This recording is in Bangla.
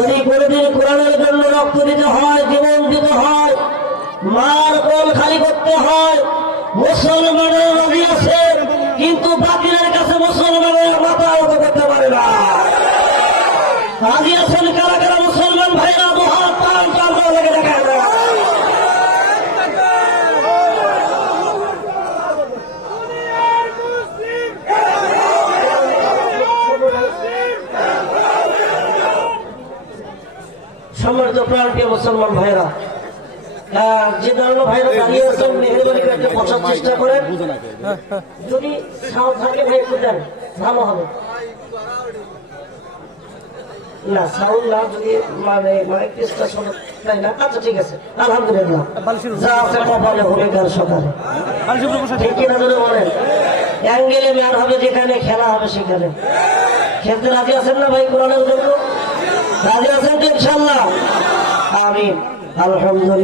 যদি কোনদিন কোরআনের জন্য রক্ত দিতে হয়, জীবন দিতে হয়, মার কোল খালি করতে হয়, মুসলমানের রাজি আছে, কিন্তু বাতিলের কাছে মুসলমানের মাথা নত করতে পারে না। রাজি আছেন কারা কারা মুসলমান ভাইরা? দুহাত পান পান করে লেগে দেখায় না। সম্মানিত প্রাণপ্রিয় মুসলমান ভাইরা, যে দাঁড়ানো ভাইরা দাঁড়িয়ে আছেন, মেহরবানি করে একটু বসার চেষ্টা করেন। যদি সাউন্ড থাকে ভাই একটু দেন, ভালো হবে। না সাউন্ড না, যদি মানে মাইক টেস্টটা শোনা তাই না। আচ্ছা ঠিক আছে, আলহামদুলিল্লাহ যা আছে কপালে হবে কাল সকালে। ঠিক কিনা যদি বলেন, অ্যাঙ্গেলে মেয়ার হবে যেখানে, খেলা হবে সেখানে। খেলতে রাজি আছেন না ভাই কোরআনের জন্য? রাজি আছেন তো ইনশাল্লাহ? আমিন, আলহামদুলিল্লাহ।